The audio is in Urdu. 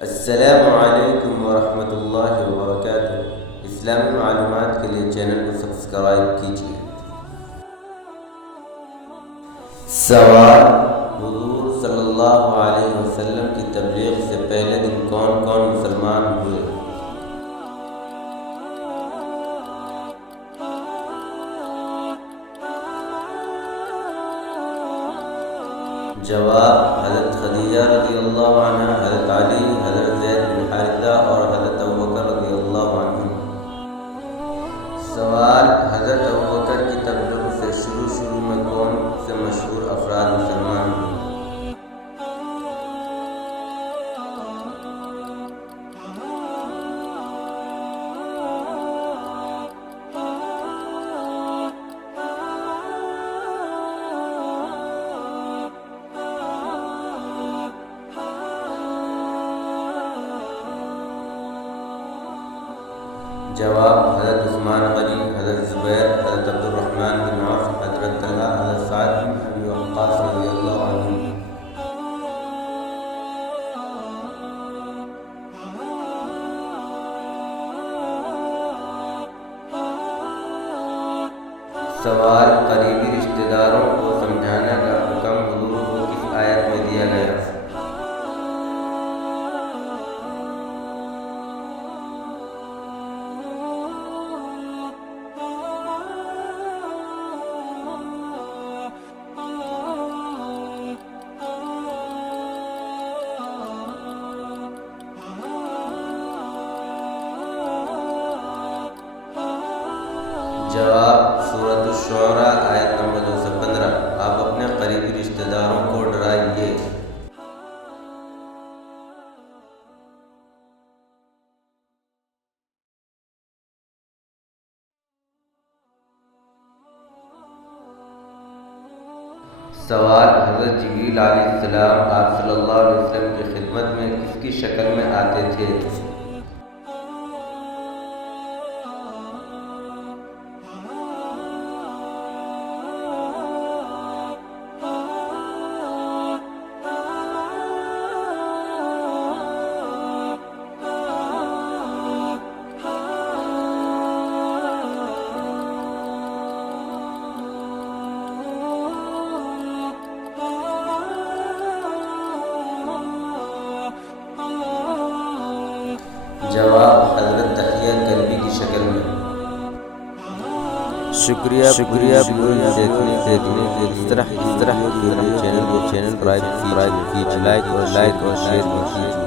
السلام علیکم ورحمۃ اللہ وبرکاتہ۔ اسلامی معلومات کے لیے چینل کو سبسکرائب کیجیے۔ سوال: حضور صلی اللہ علیہ وسلم کی تبلیغ سے پہلے دن کون کون مسلمان ہوئے؟ جواب: حضرت خدیجہ رضی اللہ عنہ، حضرت علی، حضرت زید بن حارثہ اور حضرت ابوبکر رضی اللہ عنہ۔ سوال: حضرت ابوبکر کی تبلیغ سے شروع میں کون سے مشہور افراد مسلمان ہوئے؟ جواب: حضرت عثمان غنی، حضرت زبیر، حضرت عبد الرحمن بن عوف، حضرت طلحہ، حضرت سعد بن ابی وقاص رضی اللہ عنہ۔ سوال: قریبی رشتہ داروں کو سمجھانے کا حکم حضور کو کس آیت میں دیا گیا؟ جواب: سورۃ الشعراء آیت نمبر 215۔ آپ اپنے قریبی رشتہ داروں کو ڈرائیے۔ سوال: حضرت جبریل علیہ السلام آپ صلی اللہ علیہ وسلم کی خدمت میں کس کی شکل میں آتے تھے؟ جواب: حضرت تحیہ کلبی کی شکل میں۔ شکریہ دیکھنے کے لیے۔ اس طرح چینل کو سبسکرائب کیجیے، لائک اور شیئر کیجیے۔